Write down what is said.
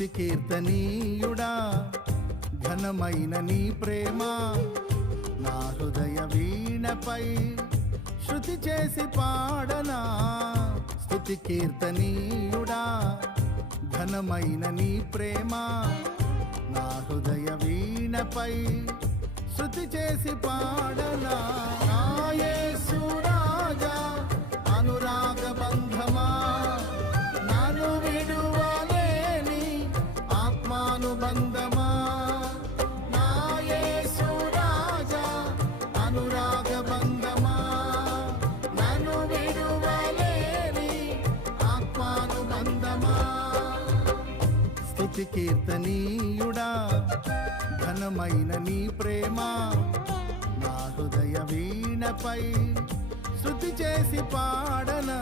స్తుతి కీర్తనీయుడా ఘనమైన నీ ప్రేమ నా హృదయ వీణపై శృతి చేసి పాడనా. స్తుతి కీర్తనీయుడా ఘనమైన నీ ప్రేమ నా హృదయ వీణపై శృతి చేసి పాడనా. నా యేసు రాజా అనురాగ బంధమా నన్ను విడువలేని ఆత్మానుబంధమా. నా యేసు రాజా అనురాగ బంధమా నన్ను విడువలేని ఆత్మానుబంధమా. స్తుతి కీర్తనీయుడా ఘనమైన నీ ప్రేమ నా హృదయ వీణపై శృతి చేసి పాడనా.